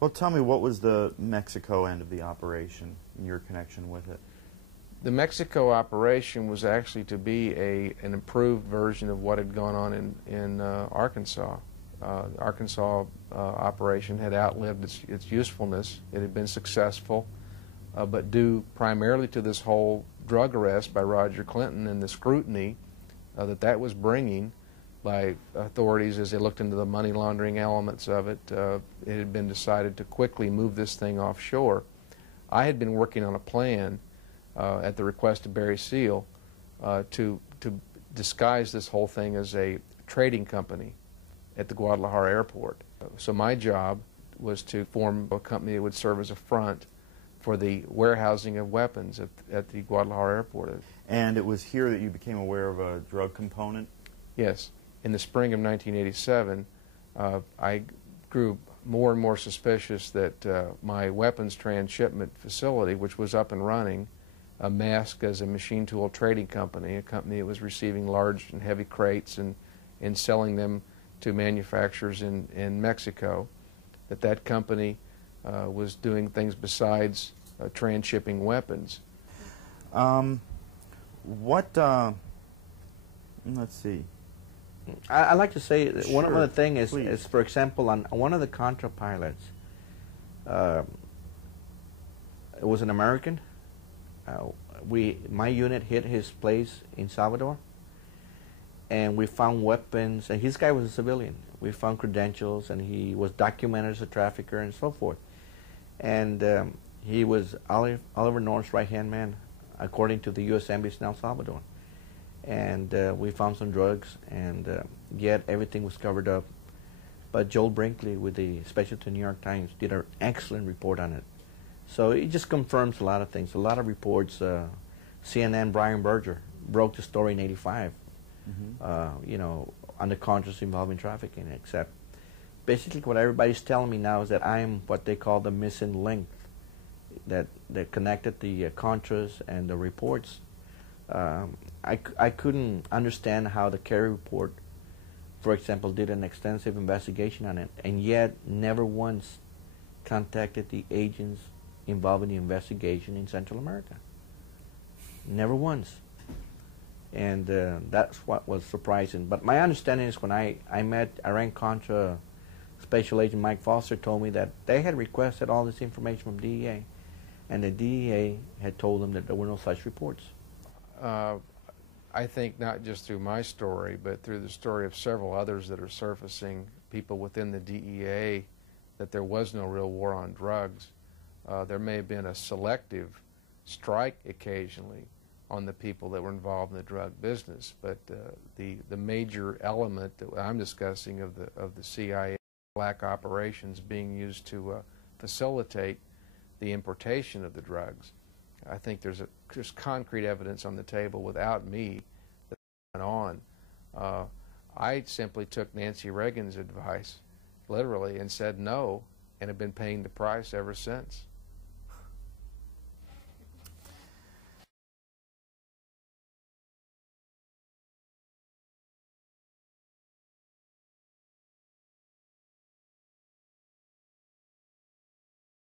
Well, tell me, what was the Mexico end of the operation and your connection with it? The Mexico operation was actually to be an improved version of what had gone on in Arkansas. The Arkansas operation had outlived its usefulness. It had been successful, but due primarily to this whole drug arrest by Roger Clinton and the scrutiny that was bringing by authorities as they looked into the money laundering elements of it, it had been decided to quickly move this thing offshore. I had been working on a plan at the request of Barry Seal to disguise this whole thing as a trading company at the Guadalajara airport. So my job was to form a company that would serve as a front for the warehousing of weapons at the Guadalajara airport. And it was here that you became aware of a drug component? Yes. In the spring of 1987, I grew more and more suspicious that my weapons transshipment facility, which was up and running, masked as a machine tool trading company, a company that was receiving large and heavy crates and selling them to manufacturers in Mexico, that company was doing things besides transshipping weapons. Let's see. I like to say that one of Sure, the things please. is, for example, on one of the Contra pilots, it was an American. My unit hit his place in Salvador, and we found weapons, and this guy was a civilian. We found credentials, and he was documented as a trafficker and so forth. And he was Oliver North's right-hand man, according to the U.S. Embassy in El Salvador. And we found some drugs, and yet everything was covered up. But Joel Brinkley with the Specialty New York Times did an excellent report on it. So it just confirms a lot of things. A lot of reports. CNN, Brian Berger broke the story in '85. You know, on the Contras involving trafficking. Except basically what everybody's telling me now is that I'm what they call the missing link that connected the Contras and the reports. I couldn't understand how the Kerry report, for example, did an extensive investigation on it, and yet never once contacted the agents involved in the investigation in Central America. Never once. And that's what was surprising. But my understanding is when I met Iran-Contra Special Agent Mike Foster told me that they had requested all this information from DEA, and the DEA had told them that there were no such reports. I think not just through my story, but through the story of several others that are surfacing, people within the DEA, that there was no real war on drugs. There may have been a selective strike occasionally on the people that were involved in the drug business, but the major element that I'm discussing of the CIA black operations being used to facilitate the importation of the drugs. I think there's concrete evidence on the table without me that went on. I simply took Nancy Reagan's advice, literally, and said no, and have been paying the price ever since.